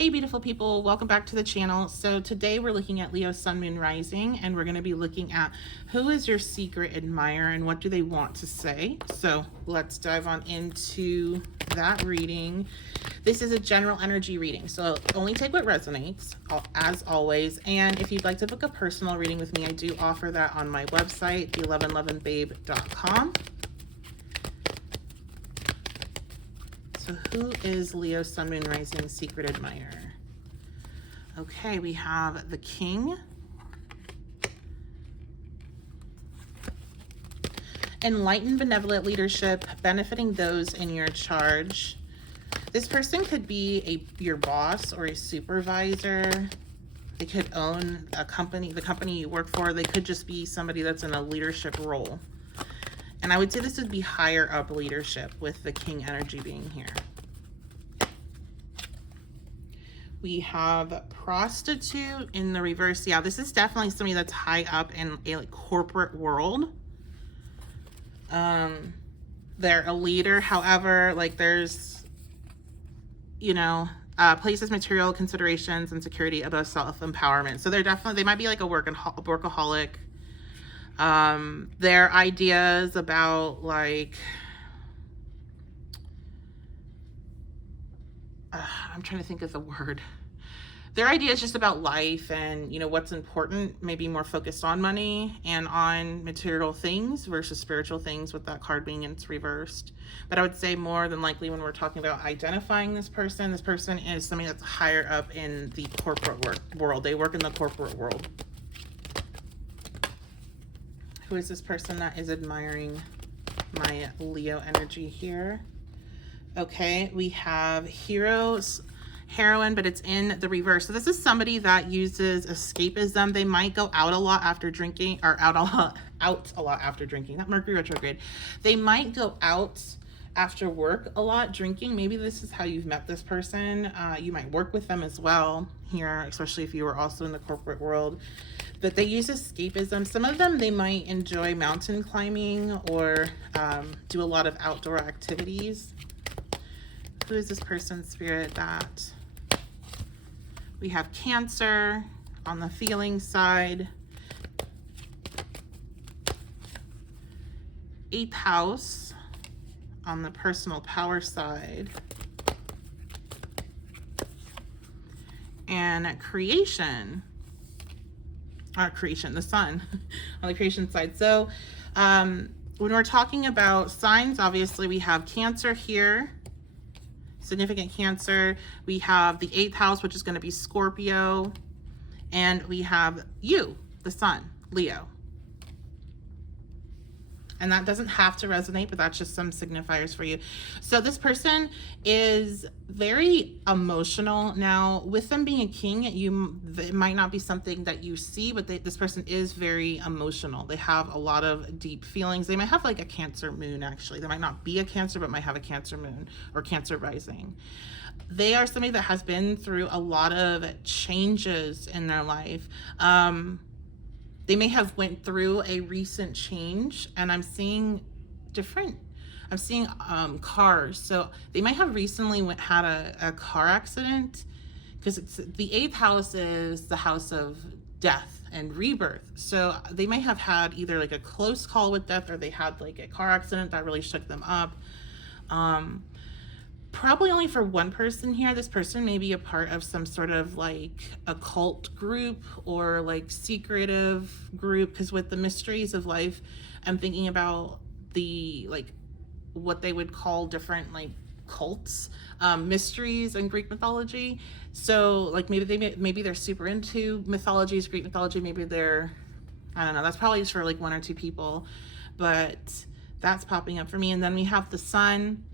Hey beautiful people, welcome back to the channel. So today we're looking at Leo Sun Moon Rising, and we're going to be looking at who is your secret admirer and what do they want to say. So let's dive on into that reading. This is a general energy reading, so only take what resonates, as always. And if you'd like to book a personal reading with me, I do offer that on my website, the1111babe.com. So who is Leo Sun Moon Rising secret admirer? Okay, we have the King. Enlightened benevolent leadership, benefiting those in your charge. This person could be your boss or a supervisor. They could own a company, the company you work for. They could just be somebody that's in a leadership role. And I would say this would be higher up leadership with the King energy being here. We have prostitute in the reverse. Yeah, this is definitely somebody that's high up in a corporate world. They're a leader. However, there's, places material considerations and security above self-empowerment. So they might be like a workaholic. Their ideas about I'm trying to think of the word. Their idea is just about life and, what's important, maybe more focused on money and on material things versus spiritual things, with that card being in its reversed. But I would say more than likely when we're talking about identifying this person is somebody that's higher up in the corporate world. They work in the corporate world. Who is this person that is admiring my Leo energy here? Okay, we have heroine, but it's in the reverse. So this is somebody that uses escapism. They might go out a lot after drinking, or out a lot after drinking. Not Mercury retrograde. They might go out after work a lot drinking. Maybe this is how you've met this person. You might work with them as well here, especially if you were also in the corporate world. But they use escapism. Some of them, they might enjoy mountain climbing or do a lot of outdoor activities. Who is this person's spirit that we have? Cancer on the feeling side, 8th house on the personal power side, and creation, the sun on the creation side. So when we're talking about signs, obviously we have Cancer here, significant Cancer. We have the 8th house, which is going to be Scorpio, and we have you, the sun, Leo. And that doesn't have to resonate, but that's just some signifiers for you. So this person is very emotional. Now, with them being a king, it might not be something that you see, but this person is very emotional. They have a lot of deep feelings. They might have like a Cancer moon, actually. They might not be a Cancer, but might have a Cancer moon or Cancer rising. They are somebody that has been through a lot of changes in their life. They may have went through a recent change, and I'm seeing cars. So they might have recently had a car accident, because the 8th house is the house of death and rebirth. So they might have had either like a close call with death, or they had like a car accident that really shook them up. Probably only for one person here. This person may be a part of some sort of like occult group or like secretive group, because with the mysteries of life, I'm thinking about the what they would call different cults, mysteries in Greek mythology. So maybe they're super into mythologies, Greek mythology. Maybe they're, I don't know. That's probably just for like 1 or 2 people, but that's popping up for me. And then we have the sun.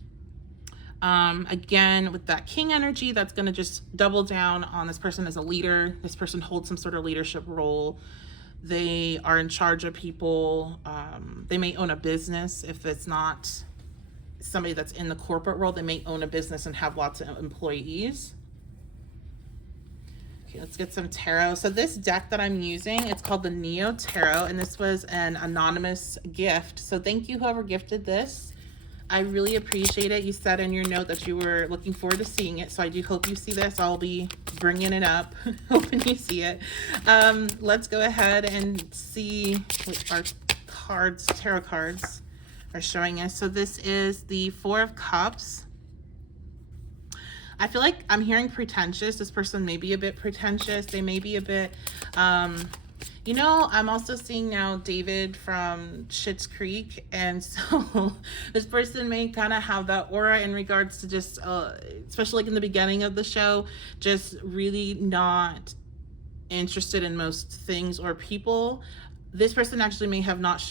Again, with that king energy, that's going to just double down on this person as a leader. This person holds some sort of leadership role. They are in charge of people. They may own a business. If it's not somebody that's in the corporate world, they may own a business and have lots of employees. Okay, let's get some tarot. So this deck that I'm using, it's called the Neo Tarot, and this was an anonymous gift. So thank you, whoever gifted this. I really appreciate it. You said in your note that you were looking forward to seeing it, so I do hope you see this. I'll be bringing it up, hoping you see it. Let's go ahead and see what our cards, tarot cards, are showing us. So this is the Four of Cups. I feel like I'm hearing pretentious. This person may be a bit pretentious. They may be a bit, you know, I'm also seeing now David from Schitt's Creek. And so this person may kind of have that aura in regards to just, especially like in the beginning of the show, just really not interested in most things or people. This person actually may have not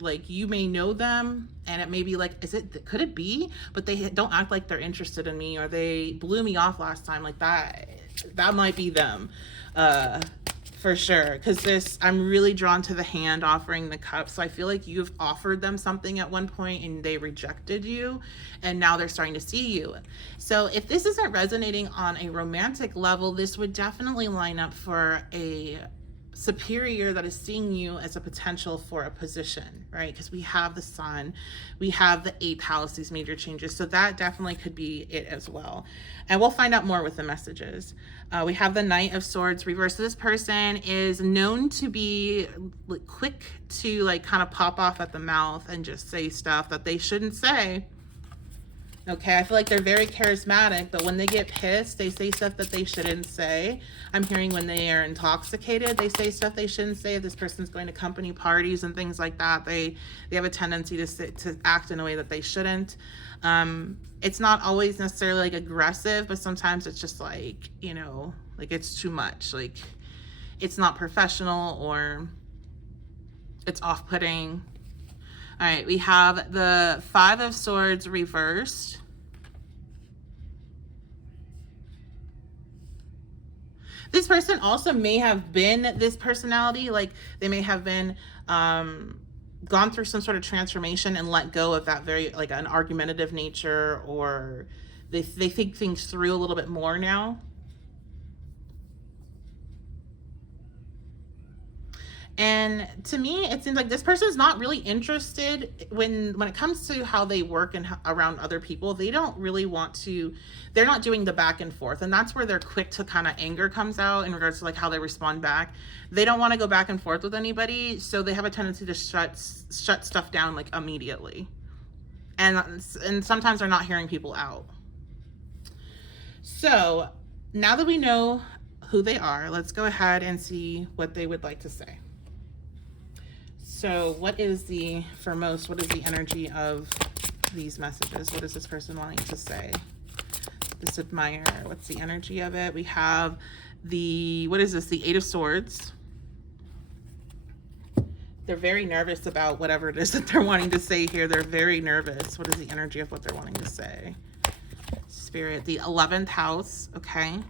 like, you may know them and it may be like, could it be? But they don't act like they're interested in me, or they blew me off last time. Like that might be them, for sure. Cause I'm really drawn to the hand offering the cup. So I feel like you've offered them something at one point and they rejected you, and now they're starting to see you. So if this isn't resonating on a romantic level, this would definitely line up for a superior that is seeing you as a potential for a position, right? Because we have the Sun, we have the 8th house, these major changes. So that definitely could be it as well. And we'll find out more with the messages. We have the Knight of Swords reversed. So this person is known to be quick to like kind of pop off at the mouth and just say stuff that they shouldn't say. Okay, I feel like they're very charismatic, but when they get pissed, they say stuff that they shouldn't say. I'm hearing when they are intoxicated, they say stuff they shouldn't say. If this person's going to company parties and things like that, they have a tendency to act in a way that they shouldn't. It's not always necessarily like aggressive, but sometimes it's just like, you know, like it's too much. Like it's not professional, or it's off-putting. All right, we have the Five of Swords reversed. This person also may have been this personality, like they may have been gone through some sort of transformation and let go of that very like an argumentative nature, or they think things through a little bit more now. And to me, it seems like this person is not really interested when it comes to how they work and around other people. They don't really want to, they're not doing the back and forth. And that's where they're quick to kind of anger comes out in regards to like how they respond back. They don't want to go back and forth with anybody. So they have a tendency to shut stuff down like immediately. And sometimes they're not hearing people out. So now that we know who they are, let's go ahead and see what they would like to say. So what is the energy of these messages? What is this person wanting to say? This admirer, what's the energy of it? We have what is this? The Eight of Swords. They're very nervous about whatever it is that they're wanting to say here. They're very nervous. What is the energy of what they're wanting to say? Spirit, the 11th house, okay?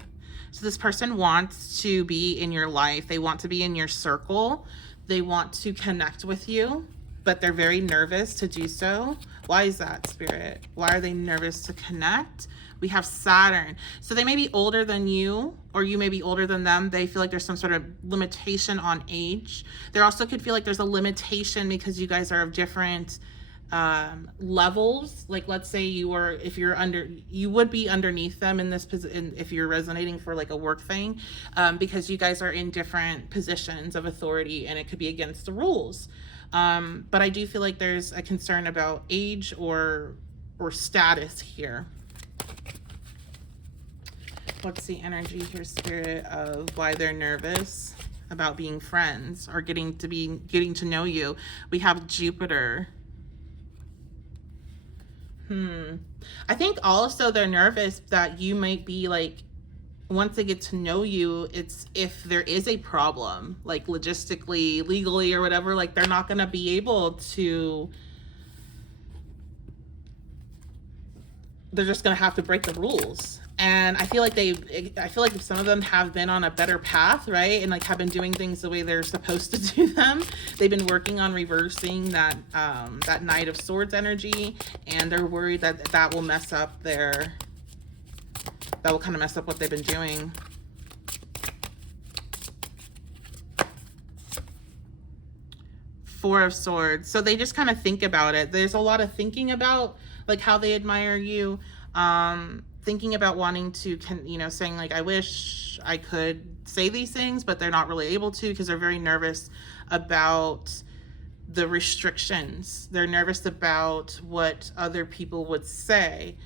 So this person wants to be in your life. They want to be in your circle. They want to connect with you, but they're very nervous to do so. Why is that, Spirit? Why are they nervous to connect? We have Saturn. So they may be older than you, or you may be older than them. They feel like there's some sort of limitation on age. There also could feel like there's a limitation because you guys are of different levels. Like let's say you would be underneath them in this position if you're resonating for like a work thing, because you guys are in different positions of authority and it could be against the rules. But I do feel like there's a concern about age or status here. What's the energy here, Spirit, of why they're nervous about being friends or getting to know you? We have Jupiter. I think also they're nervous that you might be like, once they get to know you, it's if there is a problem, like logistically, legally, or whatever, like they're not going to be able to, they're just going to have to break the rules. And I feel like if some of them have been on a better path, right, and like have been doing things the way they're supposed to do them, they've been working on reversing that Knight of Swords energy, and they're worried that will mess up that will kind of mess up what they've been doing. Four of Swords. So they just kind of think about it. There's a lot of thinking about like how they admire you, thinking about wanting to, saying like, I wish I could say these things, but they're not really able to because they're very nervous about the restrictions. They're nervous about what other people would say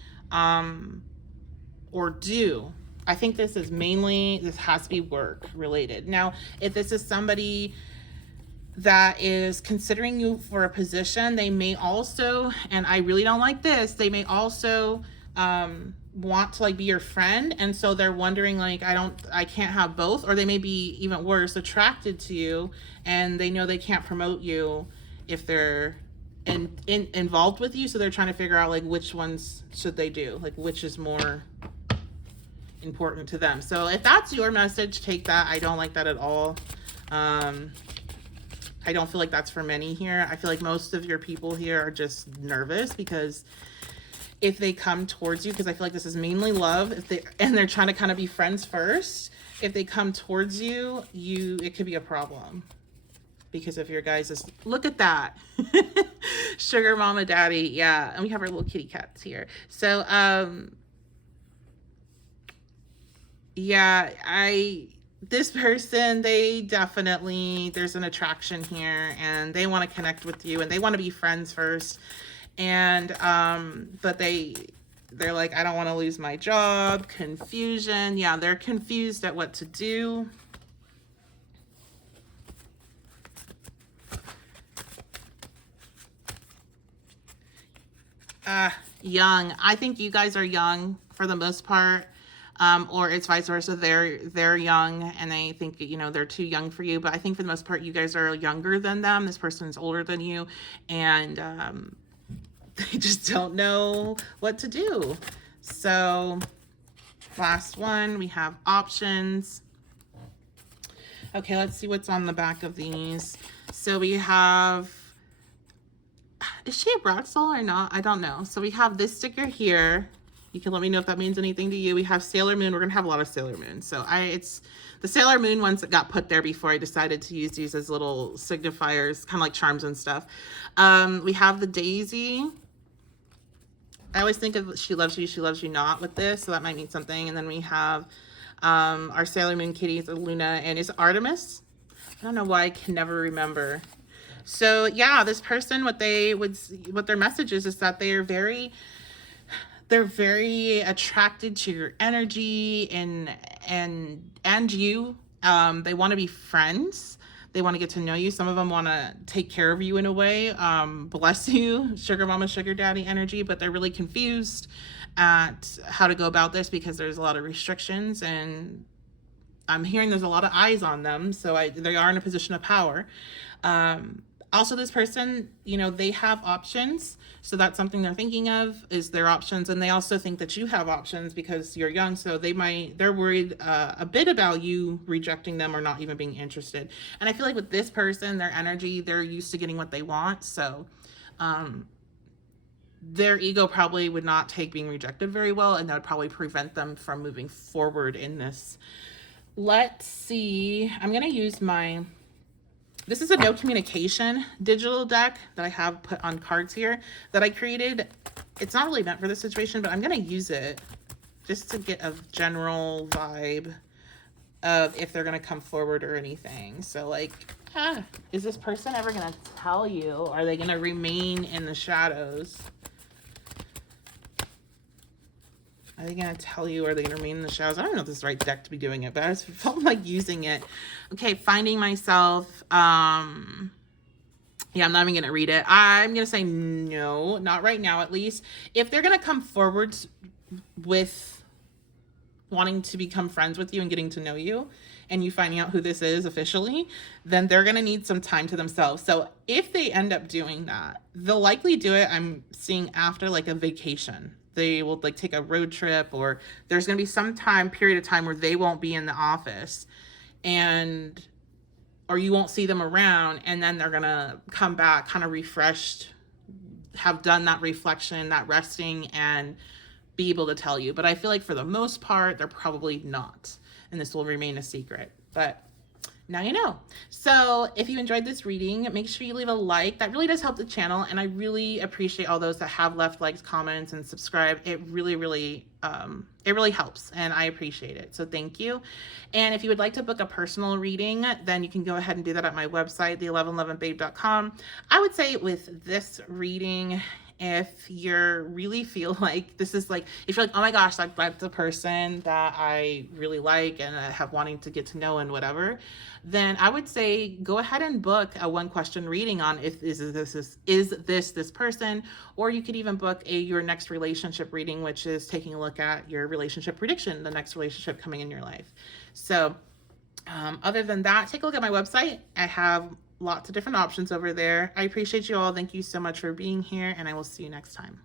or do. I think this has to be work related. Now, if this is somebody that is considering you for a position, they may also, and I really don't like this, they may also want to like be your friend, and so they're wondering like, I can't have both, or they may be even worse, attracted to you, and they know they can't promote you if they're involved with you, so they're trying to figure out like which ones should they do, like which is more important to them. So if that's your message, take that. I don't like that at all. I don't feel like that's for many here. I feel like most of your people here are just nervous because if they come towards you, because I feel like this is mainly love, and they're trying to kind of be friends first, if they come towards you, it could be a problem. Because of your guys' look at that. Sugar mama daddy. Yeah. And we have our little kitty cats here. So yeah, this person, there's an attraction here, and they want to connect with you, and they want to be friends first. And but they're like, I don't want to lose my job. Confusion. Yeah, they're confused at what to do. Young. I think you guys are young for the most part. Or it's vice versa. They're young and they think, they're too young for you. But I think for the most part, you guys are younger than them. This person is older than you, and they just don't know what to do. So last one, we have options. Okay, let's see what's on the back of these. So we have, is she a Bratz doll or not? I don't know. So we have this sticker here. You can let me know if that means anything to you. We have Sailor Moon. We're going to have a lot of Sailor Moon. So it's the Sailor Moon ones that got put there before I decided to use these as little signifiers, kind of like charms and stuff. We have the Daisy. I always think of she loves you not with this. So that might mean something. And then we have our Sailor Moon kitties, Luna, and is Artemis. I don't know why I can never remember. So yeah, this person, what their message is that they're very attracted to your energy and you. They want to be friends. They want to get to know you. Some of them want to take care of you in a way. Bless you, sugar mama, sugar daddy energy, but they're really confused at how to go about this because there's a lot of restrictions, and I'm hearing there's a lot of eyes on them. So they are in a position of power. Also, this person, they have options. So that's something they're thinking of, is their options. And they also think that you have options because you're young. So they're worried a bit about you rejecting them or not even being interested. And I feel like with this person, their energy, they're used to getting what they want. So their ego probably would not take being rejected very well. And that would probably prevent them from moving forward in this. Let's see. I'm going to use this is a no communication digital deck that I have put on cards here that I created. It's not really meant for this situation, but I'm going to use it just to get a general vibe of if they're going to come forward or anything. So like, is this person ever going to tell you? Are they going to remain in the shadows? Are they going to tell you, or are they going to remain in the shadows? I don't know if this is the right deck to be doing it, but I just felt like using it. Okay, finding myself. Yeah, I'm not even going to read it. I'm going to say no, not right now at least. If they're going to come forward with wanting to become friends with you and getting to know you, and you finding out who this is officially, then they're going to need some time to themselves. So if they end up doing that, they'll likely do it, I'm seeing, after like a vacation. They will like take a road trip, or there's going to be some period of time where they won't be in the office, or you won't see them around, and then they're going to come back kind of refreshed, have done that reflection, that resting, and be able to tell you. But I feel like for the most part, they're probably not, and this will remain a secret. But Now you know. So if you enjoyed this reading, make sure you leave a like. That really does help the channel, and I really appreciate all those that have left likes, comments, and subscribe. It really helps, and I appreciate it. So thank you. And if you would like to book a personal reading, then you can go ahead and do that at my website, the1111babe.com. I would say with this reading, if you really feel like this is like, if you're like, oh my gosh, that's the person that I really like and I have wanting to get to know and whatever, then I would say go ahead and book a 1-question reading on if is this person, or you could even book your next relationship reading, which is taking a look at your relationship prediction, the next relationship coming in your life. So other than that, take a look at my website. I have lots of different options over there. I appreciate you all. Thank you so much for being here, and I will see you next time.